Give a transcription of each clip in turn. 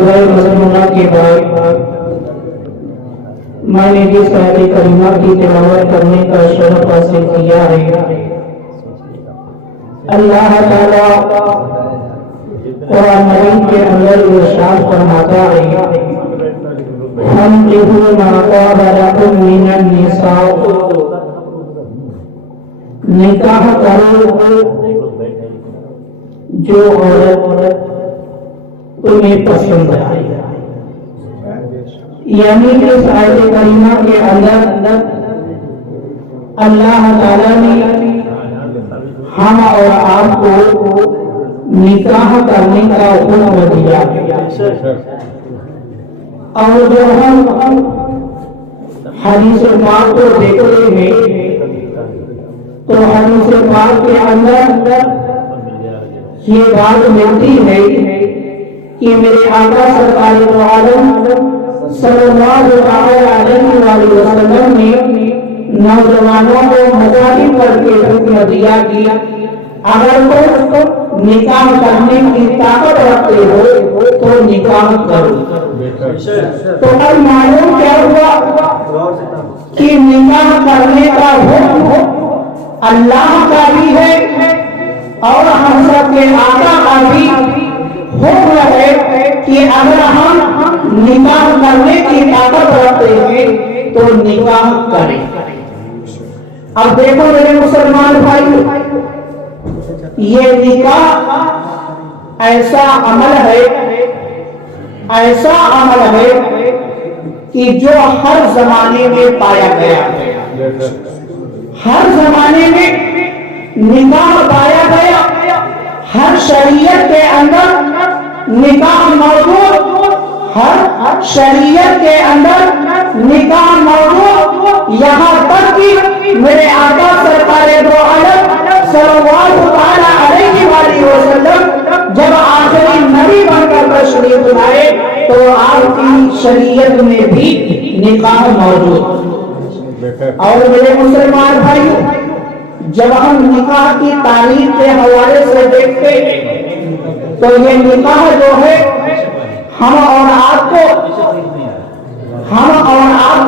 مسلمانہ کے بعد میں نے جس آیت کریمہ کی تلاوت کرنے کا شرف حاصل کیا ہے، اللہ تعالیٰ قرآن مجید کے اندر ارشاد فرماتا ہے، فانکحوا ما طاب لکم من النساء، نکاح کرو جو عورت تمہیں پسند آئے۔ یعنی اس آیت کریمہ کے اندر اللہ تعالیٰ نے ہم اور آپ کو نکاح کرنے کا حکم دیا، اور جو ہم حدیث پاک کو دیکھتے ہیں تو حدیث پاک کے اندر یہ بات ملتی ہے کہ میرے آقا سرکار دو عالم صلی اللہ علیہ وسلم نے نوجوانوں کو مذاہب پر کے حکم دیا کہ اگر تم نکاح کرنے کی طاقت رکھتے ہو تو نکاح کرو۔ تو اب معلوم کیا ہوا کہ نکاح کرنے کا حکم اللہ کا بھی ہے اور ہم سب کے آقا کا بھی حکم ہے کہ اگر ہم نکاح کرنے کی طاقت رکھتے ہیں تو نکاح کریں۔ اب دیکھو میرے مسلمان بھائی، یہ نکاح ایسا عمل ہے کہ جو ہر زمانے میں پایا گیا، ہر زمانے میں نکاح پایا گیا، ہر شریعت کے اندر نکاح موجود، ہر شریعت کے اندر نکاح موجود، یہاں تک کہ میرے آقا سرکار دو عالم صلی اللہ علیہ وآلہ وسلم جب آخری نبی بن کر تشریف لائے تو آپ کی شریعت میں بھی نکاح موجود۔ اور میرے مسلمان بھائی، جب ہم نکاح کی تعلیم کے حوالے سے دیکھتے ہیں تو یہ نکاح جو ہے ہم اور آپ کو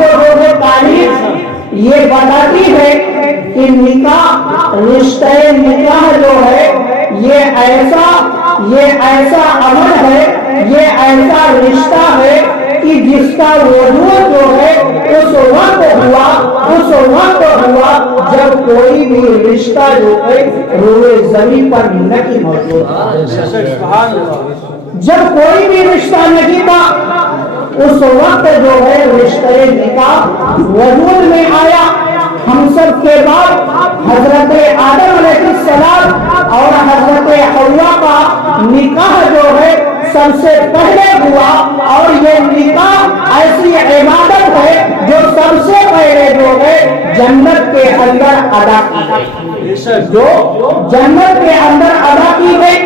جو ہے تعلیم یہ بتاتی ہے کہ نکاح، رشتہ نکاح جو ہے یہ ایسا عمل ہے، یہ ایسا رشتہ ہے کہ جس کا وجود جو ہے اس وقت ہوا جب کوئی بھی رشتہ جو ہے روئے زمین پر نہیں موجود، جب کوئی بھی رشتہ نہیں تھا اس وقت جو ہے رشتہ نکاح وجود میں آیا۔ ہم سب کے بعد حضرت آدم علیہ السلام اور حضرت حوا کا نکاح جو ہے سب سے پہلے ہوا، اور یہ نکاح ایسی عبادت ہے جو سب سے پہلے جو ہے جنت کے اندر ادا کی گئی، جو جنت کے اندر ادا کی گئی۔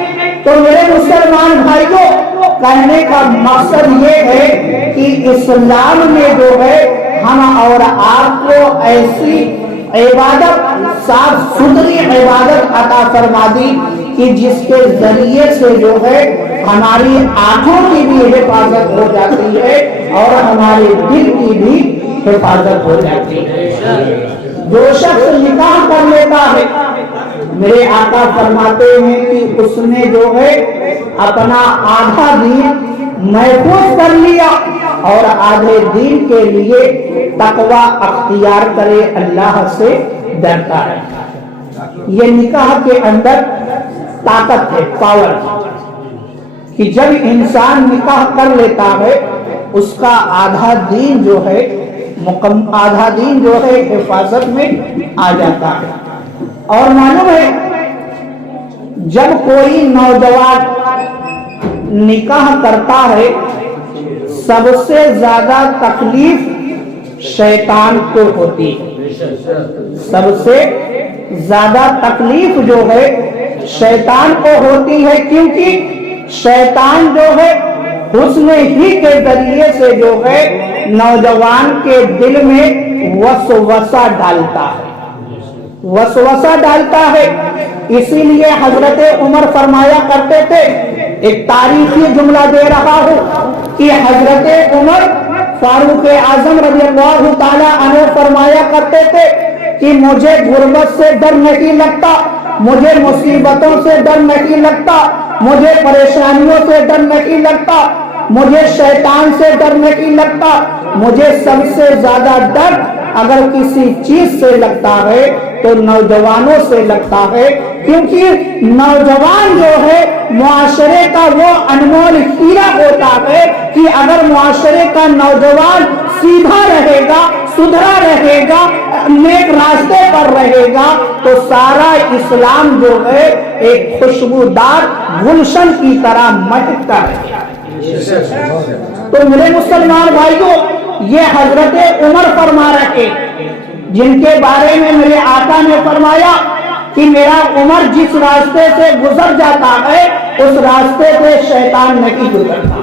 تو میرے مسلمان بھائیوں، کہنے کا مقصد یہ ہے کہ اسلام میں جو ہے ہم اور آپ کو ایسی عبادت، صاف ستھری عبادت عطا فرما دی کہ جس کے ذریعے سے جو ہے ہماری آنکھوں کی بھی حفاظت ہو جاتی ہے اور ہمارے دل کی بھی حفاظت ہو جاتی ہے۔ جو شخص نکاح کر لیتا ہے، میرے آقا فرماتے ہیں کہ اس نے جو ہے اپنا آدھا دین محفوظ کر لیا اور آدھے دین کے لیے تقوی اختیار کرے، اللہ سے ڈرتا ہے۔ یہ نکاح کے اندر طاقت ہے، پاور، کہ جب انسان نکاح کر لیتا ہے اس کا آدھا دین جو ہے حفاظت میں آ جاتا ہے۔ اور معلوم ہے جب کوئی نوجوان نکاح کرتا ہے سب سے زیادہ تکلیف شیطان کو ہوتی ہے، سب سے زیادہ تکلیف جو ہے شیطان کو ہوتی ہے، کیونکہ شیطان جو ہے حسن ہی کے ذریعے سے جو ہے نوجوان کے دل میں وسوسہ ڈالتا ہے۔ اسی لیے حضرت عمر فرمایا کرتے تھے، ایک تاریخی جملہ دے رہا ہوں، کہ حضرت عمر فاروق اعظم رضی اللہ تعالی عنہ فرمایا کرتے تھے کہ مجھے غربت سے ڈر نہیں لگتا، مجھے مصیبتوں سے ڈر نہیں لگتا، مجھے پریشانیوں سے ڈر نہیں لگتا، مجھے شیطان سے ڈر نہیں لگتا، مجھے سب سے زیادہ ڈر اگر کسی چیز سے لگتا ہے تو نوجوانوں سے لگتا ہے، کیونکہ نوجوان جو ہے معاشرے کا وہ انمول ہیرا ہوتا ہے کہ اگر معاشرے کا نوجوان سیدھا رہے گا، سدھرا رہے گا، نیک راستے پر رہے گا تو سارا اسلام جو ہے ایک خوشبودار گلشن کی طرح مہکتا ہے۔ تو میرے مسلمان بھائیوں، یہ حضرت عمر فرما رہے جن کے بارے میں میرے آقا نے فرمایا کہ میرا عمر جس راستے سے گزر جاتا ہے اس راستے سے شیطان نہیں گزرتا،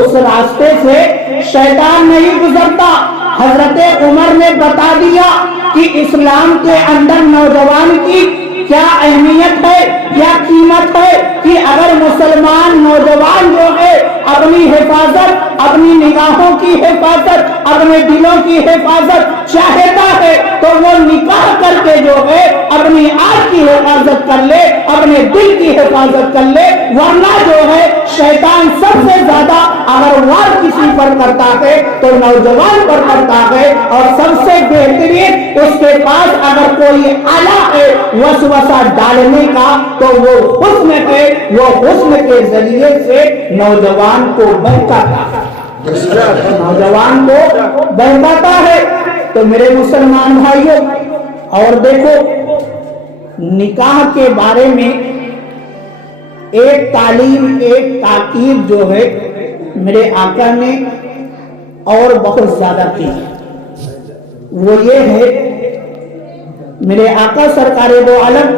اس راستے سے شیطان نہیں گزرتا۔ حضرت عمر نے بتا دیا کہ اسلام کے اندر نوجوان کی کیا اہمیت ہے، کیا قیمت ہے، کہ اگر مسلمان نوجوان جو ہے اپنی حفاظت، اپنی نگاہوں کی حفاظت، اپنے دلوں کی حفاظت چاہتا ہے تو وہ نکاح کر کے جو ہے اپنی آنکھ کی حفاظت کر لے، اپنے دل کی حفاظت کر لے، ورنہ جو ہے شیطان سب سے زیادہ اگر وار کسی پر کرتا ہے تو نوجوان پر کرتا ہے، اور سب سے بہترین اس کے پاس اگر کوئی آلہ ہے وسوسہ ڈالنے کا تو وہ حسن ہے، وہ حسن کے ذریعے سے نوجوان کو بہکاتا ہے، نوجوان کو بہکاتا ہے۔ تو میرے مسلمان بھائیوں، اور دیکھو نکاح کے بارے میں ایک تعلیم، ایک تاکید جو ہے میرے آقا نے اور بہت زیادہ کی، وہ یہ ہے میرے آقا سرکار دو عالم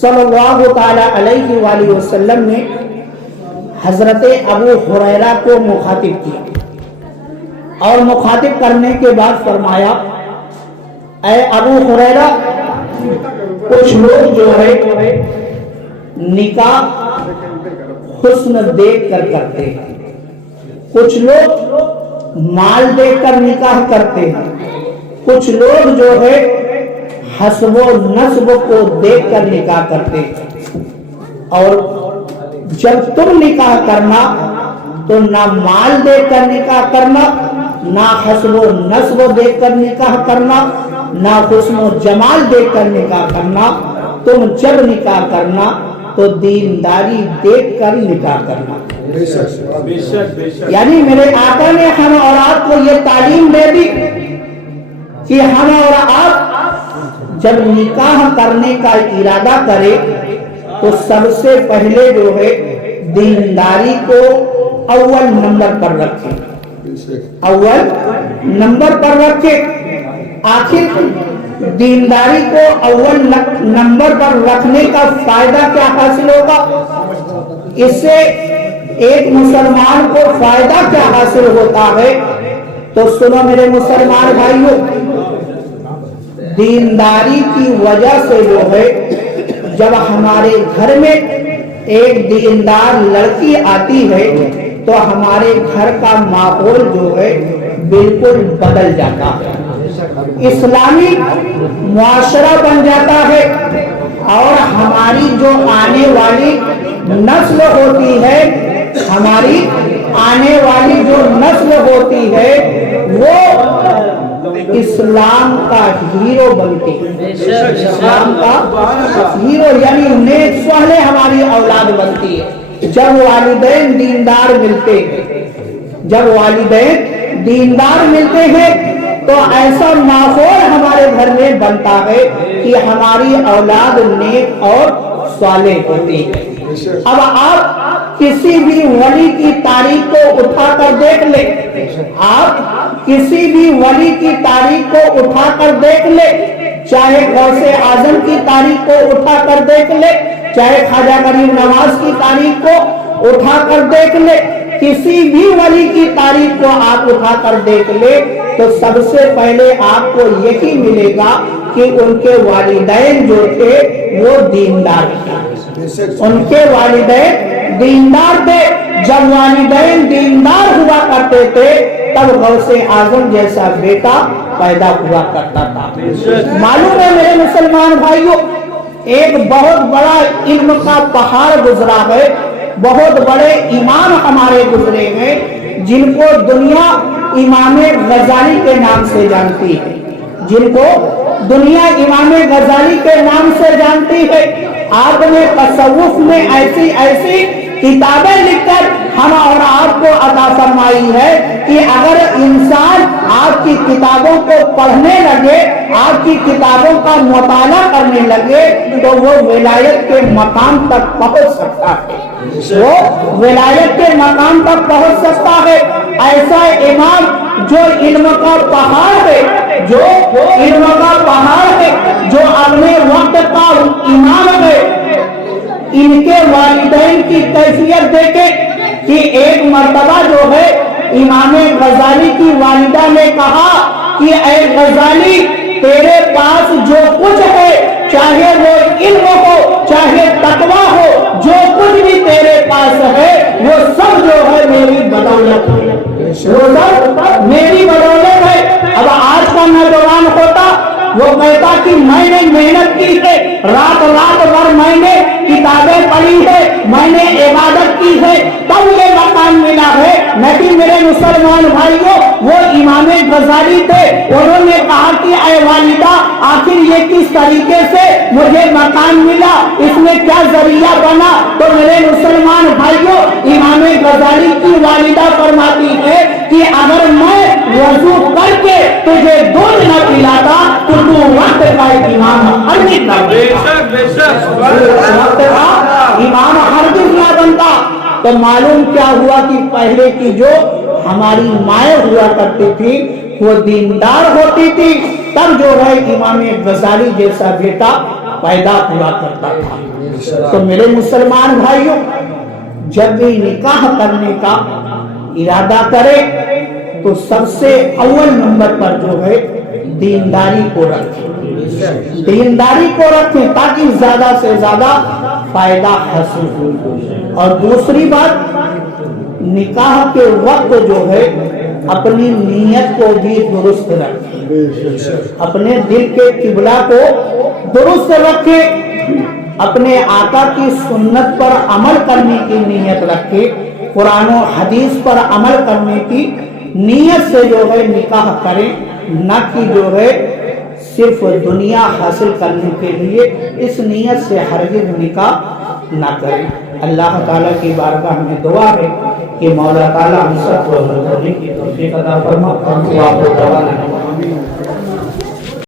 صلی اللہ تعالی علیہ وآلہ وسلم نے حضرت ابو ہریرہ کو مخاطب کیا، اور مخاطب کرنے کے بعد فرمایا اے ابو ہریرہ، کچھ لوگ جو ہے نکاح حسن دیکھ کر کرتے ہیں، کچھ لوگ مال دے کر نکاح کرتے ہیں، کچھ لوگ جو ہے حسب و نسب کو دیکھ کر نکاح کرتے ہیں، اور جب تم نکاح کرنا تو نہ مال دے کر نکاح کرنا، نہ حسب و نسب دیکھ کر نکاح کرنا، نہ حسن و جمال دیکھ کر نکاح کرنا، تم جب نکاح کرنا تو دینداری دیکھ کر نکاح کرنا۔ یعنی میرے آقا نے ہم اور آپ کو یہ تعلیم دے دی کہ ہم اور آپ جب نکاح کرنے کا ارادہ کرے تو سب سے پہلے جو ہے دینداری کو اول نمبر پر رکھے، اول نمبر پر رکھے۔ آخر دینداری کو اول نمبر پر رکھنے کا فائدہ کیا حاصل ہوگا؟ اس سے ایک مسلمان کو فائدہ کیا حاصل ہوتا ہے؟ تو سنو میرے مسلمان بھائیوں، دینداری کی وجہ سے جو ہے جب ہمارے گھر میں ایک دیندار لڑکی آتی ہے تو ہمارے گھر کا ماحول جو ہے بالکل بدل جاتا ہے، اسلامی معاشرہ بن جاتا ہے، اور ہماری جو آنے والی نسل ہوتی ہے، ہماری آنے والی جو نسل ہوتی ہے وہ اسلام کا ہیرو بنتی ہے، اسلام کا ہیرو یعنی نیک صالح ہماری اولاد بنتی ہے جب والدین دیندار ملتے ہیں، جب والدین دیندار ملتے ہیں تو ایسا ماحول ہمارے گھر میں بنتا ہے کہ ہماری اولاد نیک اور صالح ہوتی ہے۔ اب آپ کسی بھی ولی کی تاریخ کو اٹھا کر دیکھ لیں، آپ کسی بھی ولی کی تاریخ کو اٹھا کر دیکھ لیں، چاہے غوث اعظم کی تاریخ کو اٹھا کر دیکھ لیں، چاہے خواجہ غریب نواز کی تاریخ کو اٹھا کر دیکھ لیں، کسی بھی ولی کی تاریخ کو آپ اٹھا کر دیکھ لیں تو سب سے پہلے آپ کو یہی ملے گا کہ ان کے والدین جو تھے وہ دیندار تھے، ان کے والدین دیندار تھے. جب والدین دیندار ہوا کرتے تھے تب غوث اعظم جیسا بیٹا پیدا ہوا کرتا تھا. معلوم ہے میرے مسلمان بھائیوں، ایک بہت بڑا علم کا پہاڑ گزرا ہے، بہت بڑے امام ہمارے گزرے ہیں جن کو دنیا امام غزالی کے نام سے جانتی ہے، جن کو دنیا امام غزالی کے نام سے جانتی ہے. آپ نے تصوف میں ایسی ایسی کتابیں لکھ کر ہم اور آپ کو عطا فرمائی ہے کہ اگر انسان آپ کی کتابوں کو پڑھنے لگے، آپ کی کتابوں کا مطالعہ کرنے لگے تو وہ ولایت کے مقام تک پہنچ سکتا ہے، وہ ولایت کے مقام تک پہنچ سکتا ہے. ایسا امام جو علم کا پہاڑ ہے، جو علم کا پہاڑ ہے، جو اپنے وقت کا امام ہے، ان کے والدین کی کیفیت دیکھیں کہ ایک مرتبہ جو ہے امام غزالی کی والدہ نے کہا کہ اے غزالی، تیرے پاس جو کچھ ہے، چاہے وہ علم ہو چاہے تقویٰ ہو، جو کچھ بھی تیرے پاس ہے وہ سب جو ہے میری بدولت ہے، وہ سب میری بدولت ہے. اب آج کا نوجوان ہوتا وہ کہتا کہ میں نے محنت کی ہے، رات رات بھر میں نے کتابیں پڑھی ہے، میں نے عبادت کی ہے، تب یہ مقام ملا ہے. لیکن میرے مسلمان بھائیوں، وہ امام غزالی تھے، انہوں نے کہا کہ اے والدہ، آخر یہ کس طریقے سے مجھے مقام ملا، اس میں کیا ذریعہ بنا؟ تو میرے مسلمان بھائیوں، امام غزالی کی والدہ فرماتی ہے کہ اگر میں وضو کر کے تجھے دودھ نہ پلاتا تو وقت کا امام ہرگز نہ بنتا. تو معلوم کیا ہوا کہ پہلے کی جو ہماری مائیں ہوا کرتی تھی وہ دیندار ہوتی تھی، تب جو ہے امام غزالی جیسا بیٹا پیدا ہوا کرتا تھا. تو میرے مسلمان بھائیوں، جب بھی نکاح کرنے کا ارادہ کرے تو سب سے اول نمبر پر جو ہے دینداری کو رکھیں، دینداری کو رکھیں تاکہ زیادہ سے زیادہ فائدہ حاصل ہو. اور دوسری بات، نکاح کے وقت جو ہے اپنی نیت کو بھی درست رکھیں، اپنے دل کے قبلہ کو درست رکھیں، اپنے آقا کی سنت پر عمل کرنے کی نیت رکھے، قرآن و حدیث پر عمل کرنے کی نیت سے جو ہے نکاح کریں، نہ کہ جو ہے صرف دنیا حاصل کرنے کے لیے اس نیت سے ہرگز نکاح نہ کریں. اللہ تعالیٰ کی بارگاہ میں دعا ہے کہ مولا تعالیٰ ہم سب کو عمل کرنے کی توفیق عطا فرما.